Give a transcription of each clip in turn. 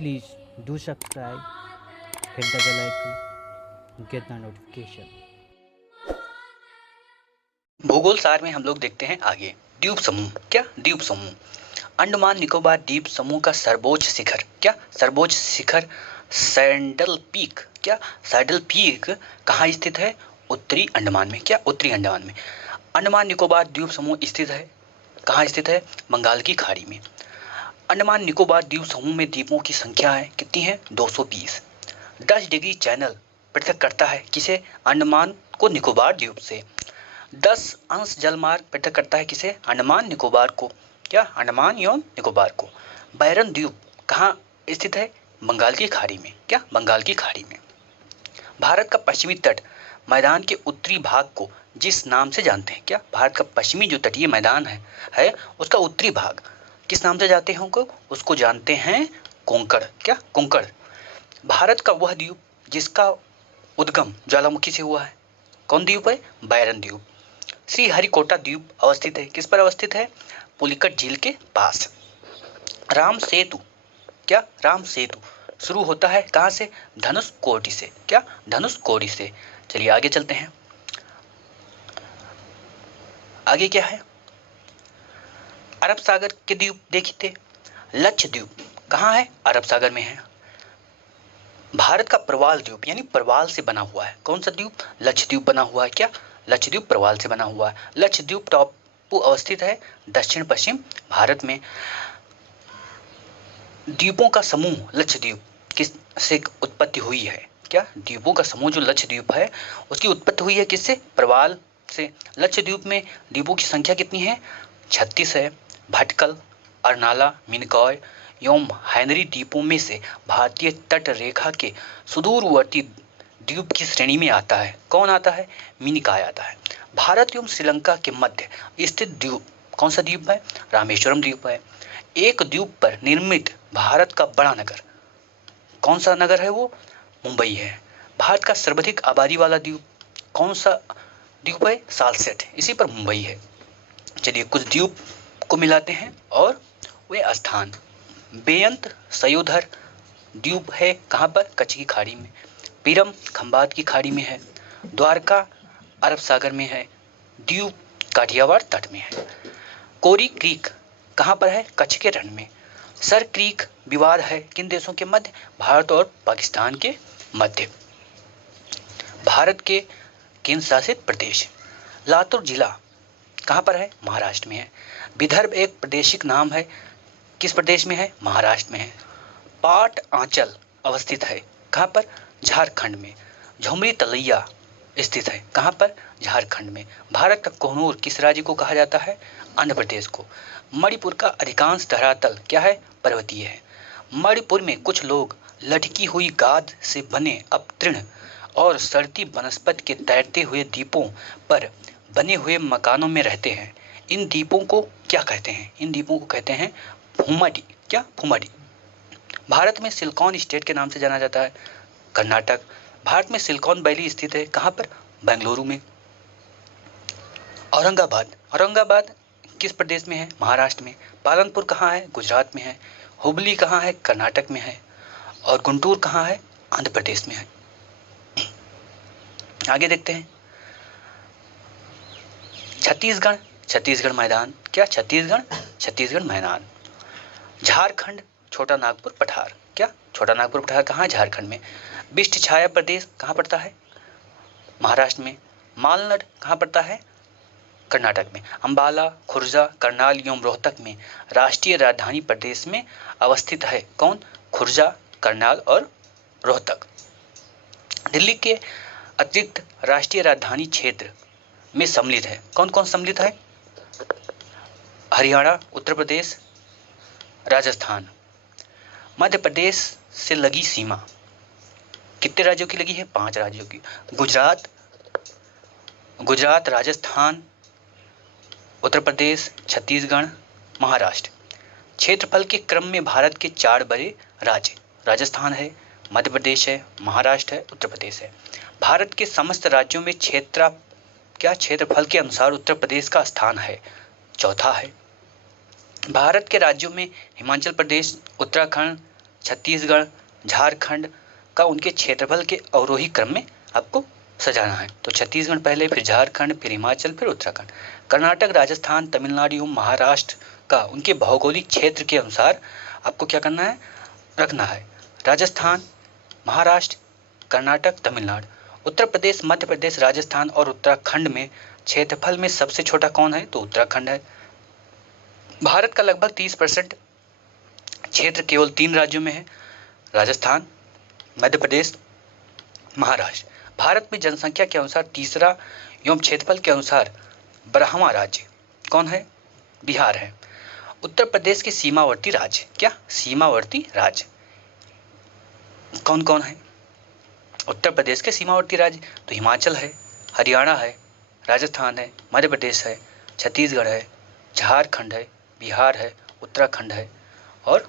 Please do subscribe, hit the bell icon, get the notification. भूगोल सार में हम लोग देखते हैं आगे। द्वीप समूह। क्या द्वीप समूह? अंडमान निकोबार द्वीप समूह का सर्वोच्च शिखर। क्या सर्वोच्च शिखर? Saddle peak. क्या सैडल पीक कहाँ स्थित है? उत्तरी अंडमान में। क्या उत्तरी अंडमान में? अंडमान निकोबार द्वीप समूह स्थित है कहाँ स्थित है? बंगाल की खाड़ी में। अंडमान निकोबार द्वीप समूह में द्वीपों की संख्या है कितनी है? 220। 10 डिग्री चैनल पृथक करता है किसे? अंडमान को निकोबार द्वीप से। 10 अंश जलमार्ग पृथक करता है किसे? अंडमान निकोबार को। क्या? अंडमान एवं निकोबार को। बैरन द्वीप कहाँ स्थित है? बंगाल की खाड़ी में। क्या? बंगाल की खाड़ी में। भारत का पश्चिमी तट मैदान के उत्तरी भाग को जिस नाम से जानते हैं। क्या? भारत का पश्चिमी जो तटीय मैदान है उसका उत्तरी भाग किस नाम से जानते हैं? उसको जानते हैं कोंकण। क्या? कोंकण। भारत का वह द्वीप जिसका उद्गम ज्वालामुखी से हुआ है, कौन द्वीप है? बैरन द्वीप। श्रीहरिकोटा द्वीप अवस्थित है किस पर अवस्थित है? पुलिकट झील के पास। राम सेतु। क्या? राम सेतु शुरू होता है कहां से? धनुषकोडी से। क्या? धनुषकोडी से। चलिए आगे चलते हैं। आगे क्या है? अरब सागर के द्वीप देखते। लक्षद्वीप कहाँ है? अरब सागर में है। भारत का प्रवाल द्वीप यानी प्रवाल से बना हुआ है, कौन सा द्वीप? लक्षद्वीप बना हुआ है। क्या? लक्षद्वीप प्रवाल से बना हुआ है। लक्षद्वीप टापू अवस्थित है दक्षिण पश्चिम भारत में। द्वीपों का समूह लक्षद्वीप किस से उत्पत्ति हुई है? क्या? द्वीपों का समूह जो लक्षद्वीप है उसकी उत्पत्ति हुई है किससे? प्रवाल से। लक्षद्वीप में द्वीपों की संख्या कितनी है? 36 है। भटकल, अरनाला, मिनिकॉय एवं हैनरी द्वीपों में से भारतीय तट रेखा के सुदूरवर्ती द्वीप की श्रेणी में आता है। कौन आता है? मिनिकॉय आता है। भारत एवं श्रीलंका के मध्य स्थित द्वीप कौन सा द्वीप है? रामेश्वरम द्वीप है। एक द्वीप पर निर्मित भारत का बड़ा नगर कौन सा नगर है? वो मुंबई है। भारत का सर्वाधिक आबादी वाला द्वीप कौन सा द्वीप है? सालसेट, इसी पर मुंबई है। चलिए कुछ द्वीप को मिलाते हैं और वे स्थान। बेअंत सयोधर द्वीप है कहाँ पर? कच्छ की खाड़ी में। पीरम खंबात की खाड़ी में है। द्वारका अरब सागर में है। द्वीप काठियावाड़ तट में है। कोरी क्रीक कहाँ पर है? कच्छ के रण में। सर क्रीक विवाद है किन देशों के मध्य? भारत और पाकिस्तान के मध्य। भारत के केंद्र शासित प्रदेश। लातूर जिला कहाँ पर है? महाराष्ट्र में है। विदर्भ एक प्रादेशिक नाम है, किस प्रदेश में है? महाराष्ट्र में है। पाट आंचल अवस्थित है कहाँ पर? झारखंड में। झुमरी तलैया स्थित है कहाँ पर? झारखंड में। भारत का कोहिनूर किस राज्य को कहा जाता है? आंध्र प्रदेश को। मणिपुर का अधिकांश धरातल क्या है? पर्वतीय है। मणिपुर में कुछ लोग लटकी हुई गाद से बने अपतृण और सड़ती वनस्पति के तैरते हुए द्वीपों पर बने हुए मकानों में रहते हैं। इन द्वीपों को क्या कहते हैं? इन द्वीपों को कहते हैं फुमडी। क्या? फुमडी। भारत में सिलिकॉन स्टेट के नाम से जाना जाता है कर्नाटक। भारत में सिलिकॉन वैली स्थित है कहाँ पर? बेंगलुरु में। औरंगाबाद। औरंगाबाद किस प्रदेश में है? महाराष्ट्र में। पालनपुर कहाँ है? गुजरात में है। हुबली कहाँ है? कर्नाटक में है। और गुंटूर कहाँ है? आंध्र प्रदेश में है। आगे देखते हैं। छत्तीसगढ़। छत्तीसगढ़ मैदान। क्या? छत्तीसगढ़। छत्तीसगढ़ मैदान। झारखंड छोटा नागपुर पठार। क्या? छोटा नागपुर पठार कहाँ है? झारखंड में। बिष्ट छाया प्रदेश कहाँ पड़ता है? महाराष्ट्र में। मालनड कहाँ पड़ता है? कर्नाटक में। अंबाला, खुर्जा, करनाल एवं रोहतक में राष्ट्रीय राजधानी प्रदेश में अवस्थित है। कौन? खुर्जा, करनाल और रोहतक। दिल्ली के अतिरिक्त राष्ट्रीय राजधानी क्षेत्र में सम्मिलित है। कौन कौन सम्मिलित है? हरियाणा, उत्तर प्रदेश, राजस्थान। मध्य प्रदेश से लगी सीमा कितने राज्यों की लगी है? 5 राज्यों की। गुजरात, राजस्थान, उत्तर प्रदेश, छत्तीसगढ़, महाराष्ट्र। क्षेत्रफल के क्रम में भारत के 4 बड़े राज्य राजस्थान है, मध्य प्रदेश है, महाराष्ट्र है, उत्तर प्रदेश है। भारत के समस्त राज्यों में क्षेत्रफल के अनुसार उत्तर प्रदेश का स्थान है, चौथा है। भारत के राज्यों में हिमाचल प्रदेश, उत्तराखंड, छत्तीसगढ़, झारखंड का उनके क्षेत्रफल के अवरोही क्रम में आपको सजाना है। तो छत्तीसगढ़ पहले, फिर झारखंड, फिर हिमाचल, फिर उत्तराखंड। कर्नाटक, राजस्थान, तमिलनाडु एवं महाराष्ट्र का उनके भौगोलिक क्षेत्र के अनुसार आपको क्या करना है, रखना है। राजस्थान, महाराष्ट्र, कर्नाटक, तमिलनाडु। उत्तर प्रदेश, मध्य प्रदेश, राजस्थान और उत्तराखंड में क्षेत्रफल में सबसे छोटा कौन है, तो उत्तराखंड है। भारत का लगभग 30% क्षेत्र केवल 3 राज्यों में है, राजस्थान, मध्य प्रदेश, महाराष्ट्र। भारत में जनसंख्या के अनुसार तीसरा एवं क्षेत्रफल के अनुसार 12वां राज्य कौन है, बिहार है। उत्तर प्रदेश के सीमावर्ती राज्य, क्या सीमावर्ती राज्य कौन कौन है, उत्तर प्रदेश के सीमावर्ती राज्य तो हिमाचल है, हरियाणा है, राजस्थान है, मध्य प्रदेश है, छत्तीसगढ़ है, झारखंड है, बिहार है, उत्तराखंड है और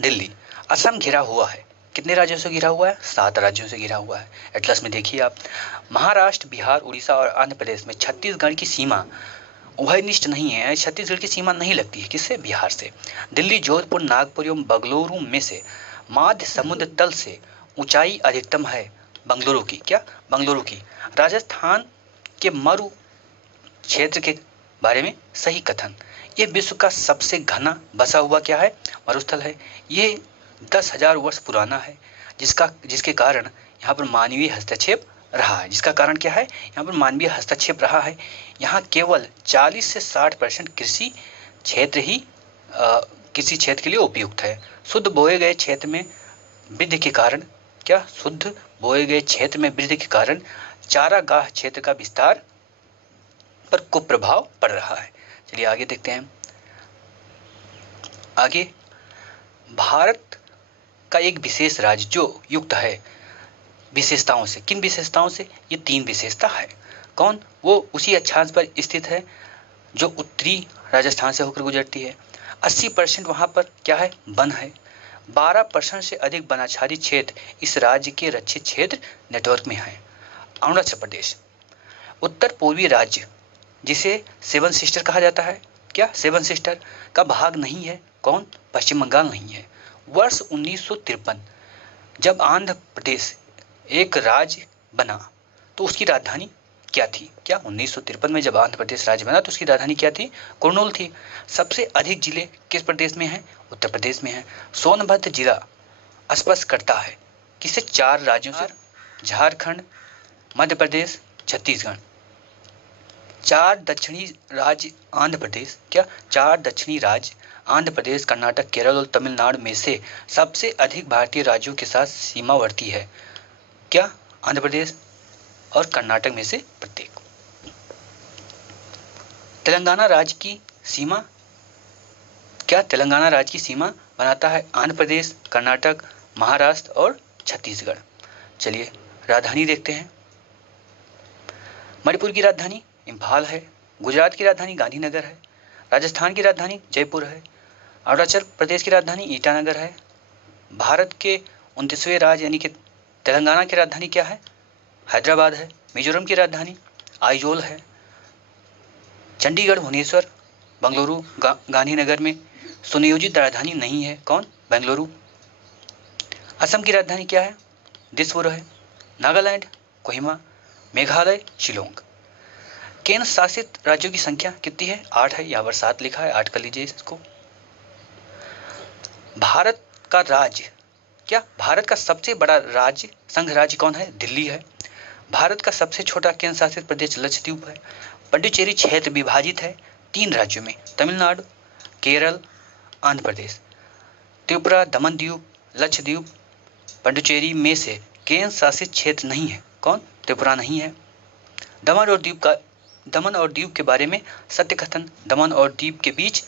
दिल्ली। असम घिरा हुआ है, कितने राज्यों से घिरा हुआ है, 7 राज्यों से घिरा हुआ है। एटलस में देखिए आप, महाराष्ट्र, बिहार, उड़ीसा और आंध्र प्रदेश में छत्तीसगढ़ की सीमा उभयनिष्ठ नहीं है, छत्तीसगढ़ की सीमा नहीं लगती है, किससे, बिहार से। दिल्ली, जोधपुर, नागपुर एवं बंगलुरु में से माध्य समुद्र तल से ऊंचाई अधिकतम है, बंगलुरु की, क्या बंगलुरु की। राजस्थान के मरु क्षेत्र के बारे में सही कथन, ये विश्व का सबसे घना बसा हुआ क्या है, मरुस्थल है। ये 10,000 वर्ष पुराना है, जिसके कारण यहाँ पर मानवीय हस्तक्षेप रहा है। जिसका कारण क्या है, यहाँ पर मानवीय हस्तक्षेप रहा है। यहाँ केवल 40 से 60% कृषि क्षेत्र ही किसी क्षेत्र के लिए उपयुक्त है। शुद्ध बोए गए क्षेत्र में वृद्धि के कारण, क्या शुद्ध बोए गए क्षेत्र में वृद्धि के कारण चारागाह क्षेत्र का विस्तार पर कुप्रभाव पड़ रहा है। चलिए आगे देखते हैं। आगे, भारत का एक विशेष राज्य जो युक्त है विशेषताओं से, किन विशेषताओं से, ये 3 विशेषता है। कौन, वो उसी अक्षांश पर स्थित है जो उत्तरी राजस्थान से होकर गुजरती है। 80% वहाँ पर क्या है, वन है। 12% से अधिक वनाच्छादित क्षेत्र इस राज्य के रक्षित क्षेत्र नेटवर्क में है। अरुणाचल प्रदेश, उत्तर पूर्वी राज्य जिसे 7 सिस्टर कहा जाता है, क्या 7 सिस्टर का भाग नहीं है, कौन, पश्चिम बंगाल नहीं है। वर्ष 1953 जब आंध्र प्रदेश एक राज्य बना तो उसकी राजधानी क्या थी, क्या 1953 में जब आंध्र प्रदेश राज्य बना तो उसकी राजधानी क्या थी, कुर्नूल थी। सबसे अधिक जिले किस प्रदेश में हैं, उत्तर प्रदेश में हैं। सोनभद्र जिला स्पर्श करता है किसे, 4 राज्यों से, झारखंड, मध्य प्रदेश, छत्तीसगढ़। 4 दक्षिणी राज्य आंध्र प्रदेश, क्या 4 दक्षिणी राज्य आंध्र प्रदेश, कर्नाटक, केरल और तमिलनाडु में से सबसे अधिक भारतीय राज्यों के साथ सीमावर्ती है, क्या आंध्र प्रदेश और कर्नाटक में से प्रत्येक। तेलंगाना राज्य की सीमा, क्या तेलंगाना राज्य की सीमा बनाता है आंध्र प्रदेश, कर्नाटक, महाराष्ट्र और छत्तीसगढ़। चलिए राजधानी देखते हैं। मणिपुर की राजधानी इम्फाल है, गुजरात की राजधानी गांधीनगर है, राजस्थान की राजधानी जयपुर है, अरुणाचल प्रदेश की राजधानी ईटानगर है। भारत के 29वें राज्य यानी कि तेलंगाना की राजधानी क्या है, हैदराबाद है। मिजोरम की राजधानी आइजोल है। चंडीगढ़, भुवनेश्वर, बंगलुरु, गांधीनगर में सुनियोजित राजधानी नहीं है, कौन, बेंगलुरु। असम की राजधानी क्या है, दिसपुर है। नागालैंड, कोहिमा, मेघालय, शिलोंग। केंद्र शासित राज्यों की संख्या कितनी है, 8 है, यहाँ पर 7 लिखा है, 8 कर लीजिए इसको। भारत का राज्य, क्या भारत का सबसे बड़ा राज्य संघ राज्य कौन है, दिल्ली है। भारत का सबसे छोटा केंद्र शासित प्रदेश लक्षद्वीप है। पुडुचेरी क्षेत्र विभाजित है 3 राज्यों में, तमिलनाडु, केरल, आंध्र प्रदेश। त्रिपुरा, दमन द्वीप, लक्षद्वीप, पुडुचेरी में से केंद्र शासित क्षेत्र नहीं है, कौन, त्रिपुरा नहीं है। दमन और दीव के बारे में सत्य कथन, दमन और दीव के बीच,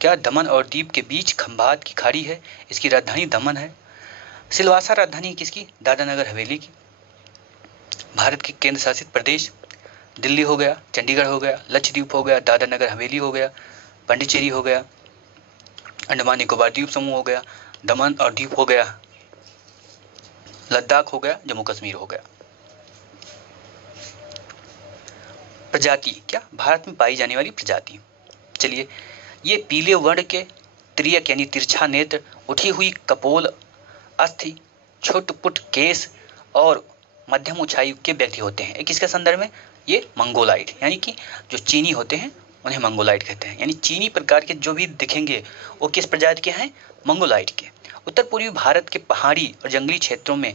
क्या दमन और दीव के बीच खंभात की खाड़ी है, इसकी राजधानी दमन है। सिलवासा राजधानी किसकी, दादरा नगर हवेली की। भारत के केंद्र शासित प्रदेश दिल्ली हो गया, चंडीगढ़ हो गया, लक्षद्वीप हो गया, दादरा नगर हवेली हो गया, पुडुचेरी हो गया, अंडमान निकोबार द्वीप समूह हो गया, दमन और दीव हो गया, लद्दाख हो गया, जम्मू कश्मीर हो गया। प्रजाति, क्या भारत में पाई जाने वाली प्रजाति। चलिए ये पीले वर्ण के तिर्यक यानी तिरछा नेत्र, उठी हुई कपोल, अस्थि, छोट-पुट केस और मध्यम ऊंचाई के व्यक्ति होते हैं। किसके संदर्भ में? ये मंगोलाइड यानी कि जो चीनी होते हैं उन्हें मंगोलाइड कहते हैं। यानी चीनी प्रकार के जो भी दिखेंगे वो किस प्रजाति के हैं? मंगोलाइड के। उत्तर पूर्वी भारत के पहाड़ी और जंगली क्षेत्रों में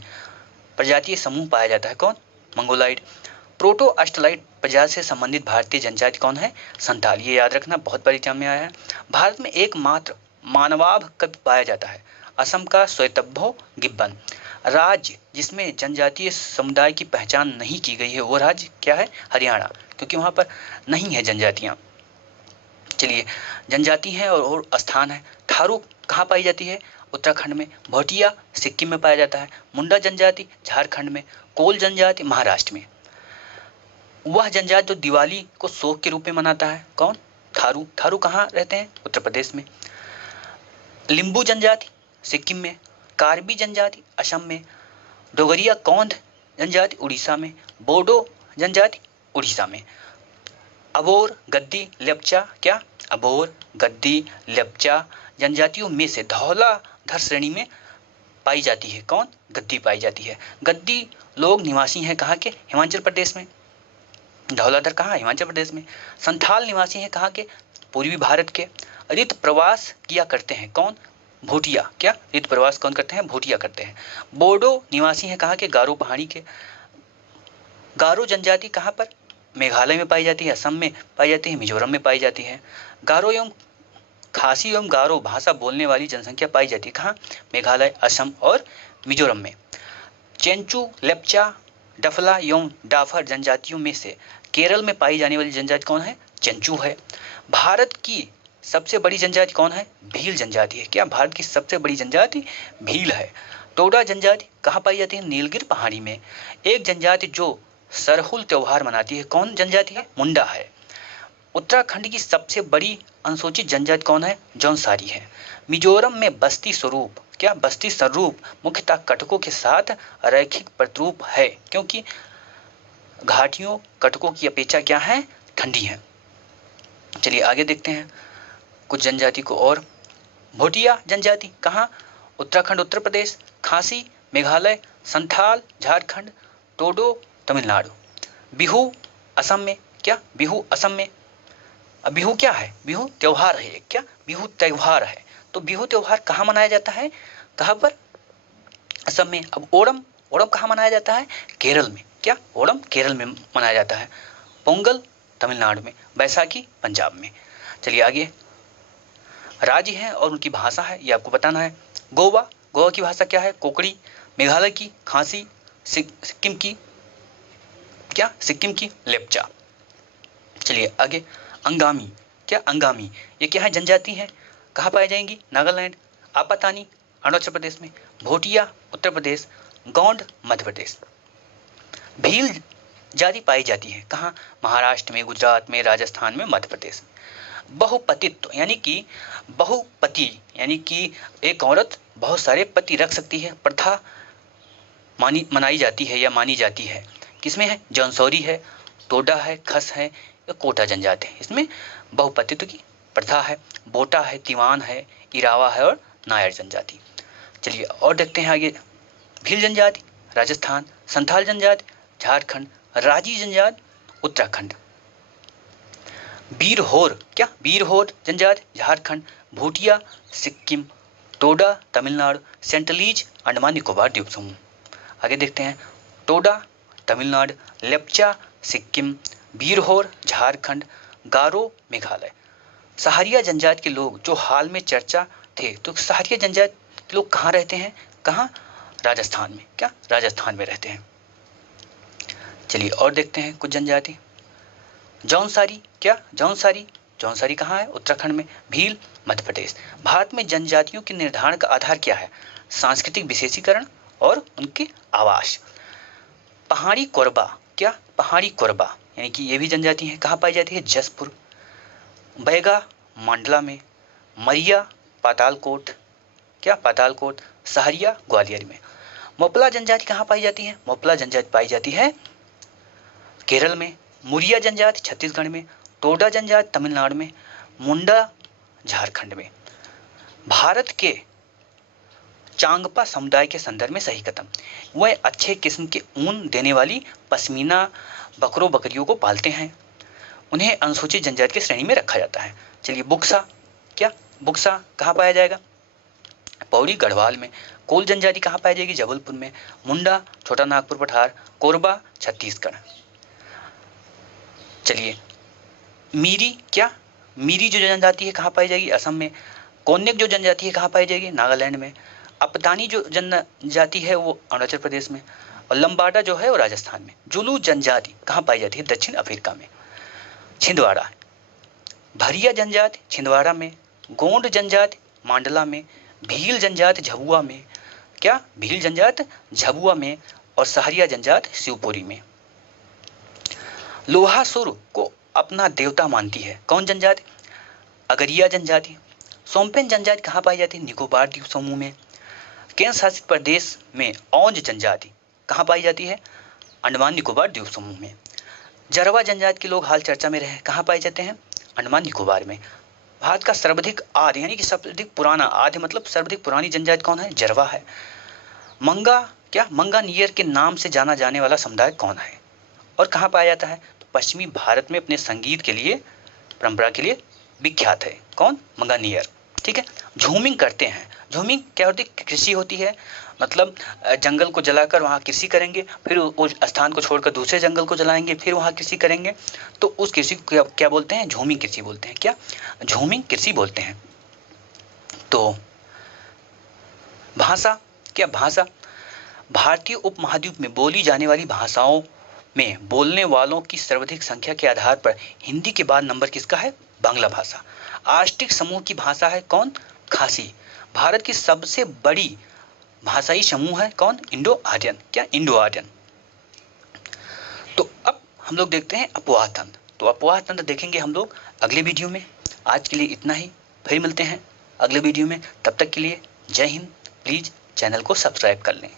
प्रजातीय समूह पाया जाता है। कौन? मंगोलाइड। प्रोटो ऑस्ट्रेलाइड प्रजाति से संबंधित भारतीय जनजाति कौन है? संथाल। ये याद रखना, बहुत बार एग्जाम में आया है। भारत में एकमात्र मानवाभ कब पाया जाता है? असम का श्वेतंभो गिब्बन। राज्य जिसमें जनजातीय समुदाय की पहचान नहीं की गई है वो राज्य क्या है? हरियाणा, क्योंकि वहां पर नहीं है जनजातियां। चलिए, जनजाति है और स्थान है। थारू कहाँ पाई जाती है? उत्तराखंड में। भोटिया सिक्किम में पाया जाता है। मुंडा जनजाति झारखंड में। कोल जनजाति महाराष्ट्र में। वह जनजाति जो दिवाली को शोक के रूप में मनाता है, कौन? थारू। थारू कहाँ रहते हैं? उत्तर प्रदेश में। लिंबू जनजाति सिक्किम में। कार्बी जनजाति असम में। डोगरिया कौंध जनजाति उड़ीसा में। बोडो जनजाति उड़ीसा में। अबोर, गद्दी, लेप्चा, क्या? अबोर, गद्दी, लेप्चा जनजातियों में से धौलाधर श्रेणी में पाई जाती है। कौन? गद्दी पाई जाती है। गद्दी लोग निवासी हैं कहाँ के? हिमाचल प्रदेश में। धौलाधर कहाँ? हिमाचल प्रदेश में। संथाल निवासी हैं कहाँ के? पूर्वी भारत के। रित प्रवास किया करते हैं। कौन? भोटिया। क्या? रित प्रवास कौन करते हैं? भोटिया करते हैं। बोडो निवासी हैं कहाँ के? गारो पहाड़ी के। गारो जनजाति कहाँ पर? मेघालय में पाई जाती है, असम में पाई जाती है, मिजोरम में पाई जाती है। गारो एवं खासी एवं गारो भाषा बोलने वाली जनसंख्या पाई जाती है कहाँ? मेघालय, असम और मिजोरम में। चेंचू, लेप्चा, डफला एवं डाफर जनजातियों में से केरल में पाई जाने वाली जनजाति कौन है? चेंचू है। भारत की सबसे बड़ी जनजाति कौन है? भील जनजाति है। क्या? भारत की सबसे बड़ी जनजाति भील है। टोडा जनजाति कहाँ पाई जाती है? नीलगिरी पहाड़ी में। एक जनजाति जो सरहुल त्योहार मनाती है, कौन जनजाति है? मुंडा है। उत्तराखंड की सबसे बड़ी अनुसूचित जनजाति कौन है? जौनसारी है। मिजोरम में बस्ती स्वरूप, क्या? बस्ती स्वरूप मुख्यतः कटकों के साथ रैखिक प्रतिरूप है, क्योंकि घाटियों कटकों की अपेक्षा क्या है? ठंडी है। चलिए आगे देखते हैं कुछ जनजाति को और। भोटिया जनजाति कहाँ? उत्तराखंड उत्तर प्रदेश। खासी मेघालय। संथाल झारखंड। टोडो तमिलनाडु। बिहू असम में। क्या? बिहू असम में। अब बिहू क्या है? बिहू त्योहार है। क्या? बिहू त्योहार है। तो बिहू त्योहार कहाँ मनाया जाता है? कहाँ पर? असम में। अब ओणम, ओणम कहाँ मनाया जाता है? केरल में। क्या? ओणम केरल में मनाया जाता है। पोंगल तमिलनाडु में। बैसाखी पंजाब में। चलिए आगे, राज्य है और उनकी भाषा है, ये आपको बताना है। गोवा, गोवा की भाषा क्या है? कोकड़ी। मेघालय की खासी। सिक्किम की क्या? सिक्किम की लेप्चा। चलिए आगे, अंगामी। क्या? अंगामी ये क्या है? जनजाति है। कहाँ पाई जाएंगी? नागालैंड। आपातानी अरुणाचल प्रदेश में। भोटिया उत्तर प्रदेश। गौंड मध्य प्रदेश। भील जाति पाई जाती है कहाँ? महाराष्ट्र में, गुजरात में, राजस्थान में, मध्य प्रदेश में। बहुपतित्व यानी कि बहुपति यानी कि एक औरत बहुत सारे पति रख सकती है, प्रथा मनाई जाती है या मानी जाती है। किसमें है? जौनसौरी है, टोडा है, खस है या कोटा जनजाति है। इसमें बहुपतित्व की प्रथा है। बोटा है, तिवान है, इरावा है और नायर जनजाति। चलिए और देखते हैं आगे। भील जनजाति राजस्थान। संथाल जनजाति झारखंड। राजी जनजाति उत्तराखंड। बीरहोर, क्या? बीरहोर जनजाति झारखंड। भूटिया सिक्किम। टोडा तमिलनाडु। सेंटलीज अंडमान निकोबार द्वीप समूह। आगे देखते हैं। टोडा तमिलनाडु। लेप्चा सिक्किम। बीरहोर झारखंड। गारो मेघालय। सहारिया जनजाति के लोग जो हाल में चर्चा थे, तो सहारिया जनजाति के लोग कहाँ रहते हैं? कहाँ? राजस्थान में। क्या? राजस्थान में रहते हैं। चलिए और देखते हैं कुछ जनजाति। जौनसारी। क्या? जौनसारी। जौनसारी कहाँ है? उत्तराखंड में। भील मध्य प्रदेश। भारत में जनजातियों के निर्धारण का आधार क्या है? सांस्कृतिक विशेषीकरण और उनके आवास। पहाड़ी कोरबा। क्या? पहाड़ी कोरबा यानी कि ये भी जनजाति है। कहाँ पाई जाती है? जसपुर। बैगा मंडला में। मरिया पातालकोट। क्या? पातालकोट। सहरिया ग्वालियर में। मोपला जनजाति कहाँ पाई जाती है? मोपला जनजाति पाई जाती है केरल में। मुरिया जनजाति छत्तीसगढ़ में। टोडा जनजाति तमिलनाडु में। मुंडा झारखंड में। भारत के चांगपा समुदाय के संदर्भ में सही कथन, वह अच्छे किस्म के ऊन देने वाली पश्मीना बकरों बकरियों को पालते हैं, उन्हें अनुसूचित जनजाति की श्रेणी में रखा जाता है। चलिए बुक्सा, क्या बुक्सा कहाँ पाया जाएगा? पौड़ी गढ़वाल में। कोल जनजाति कहाँ पाई जाएगी? जबलपुर में। मुंडा छोटा नागपुर पठार। कोरबा छत्तीसगढ़। चलिए मीरी, क्या मीरी जो जनजाति है कहाँ पाई जाएगी? असम में। कोन्यक जो जनजाति है कहाँ पाई जाएगी? नागालैंड में। अपतानी जो जनजाति है वो अरुणाचल प्रदेश में। और लंबाडा जो है वो राजस्थान में। जुलू जनजाति कहाँ पाई जाती है? दक्षिण अफ्रीका में। छिंदवाड़ा। भरिया जनजाति छिंदवाड़ा में। गोंड जनजाति मांडला में। भील जनजाति झबुआ में। क्या भील जनजाति झबुआ में। और सहरिया जनजाति शिवपुरी में। लोहासुर को अपना देवता मानती है कौन जनजाति? अगरिया जनजाति। सोम्पेन जनजाति कहाँ पाई जाती है? निकोबार द्वीप समूह में। केंद्र शासित प्रदेश में औंज जनजाति कहाँ पाई जाती है? अंडमान निकोबार द्वीप समूह में। जरवा जनजाति के लोग हाल चर्चा में रहे, कहाँ पाए जाते हैं? अंडमान निकोबार में। भारत का सर्वाधिक आदि यानी कि सर्वाधिक पुराना, आदि मतलब सर्वाधिक पुरानी जनजाति कौन है? जरवा है। मंगा, क्या मंगा नियर के नाम से जाना जाने वाला समुदाय कौन है और कहाँ पाया जाता है? तो पश्चिमी भारत में अपने संगीत के लिए, परंपरा के लिए विख्यात है। कौन? मंगा नियर। ठीक है। झूमिंग करते हैं। झूमिंग क्या होती है? कृषि होती है, मतलब जंगल को जलाकर वहाँ कृषि करेंगे, फिर उस स्थान को छोड़कर दूसरे जंगल को जलाएंगे, फिर वहाँ कृषि करेंगे, तो उस कृषि को क्या बोलते हैं? झूमिंग कृषि बोलते हैं। क्या? झूमिंग कृषि बोलते हैं। तो भाषा, क्या भाषा? भारतीय उपमहाद्वीप में बोली जाने वाली भाषाओं में बोलने वालों की सर्वाधिक संख्या के आधार पर हिंदी के बाद नंबर किसका है? बांग्ला भाषा। आर्कटिक समूह की भाषा है कौन? खासी। भारत की सबसे बड़ी भाषाई समूह है कौन? Indo Aryan. क्या? Indo Aryan. तो अब हम लोग देखते हैं अपवाह तंत्र। तो अपवाह तंत्र देखेंगे हम लोग अगले वीडियो में। आज के लिए इतना ही, फिर मिलते हैं अगले वीडियो में। तब तक के लिए जय हिंद। प्लीज चैनल को सब्सक्राइब कर लें।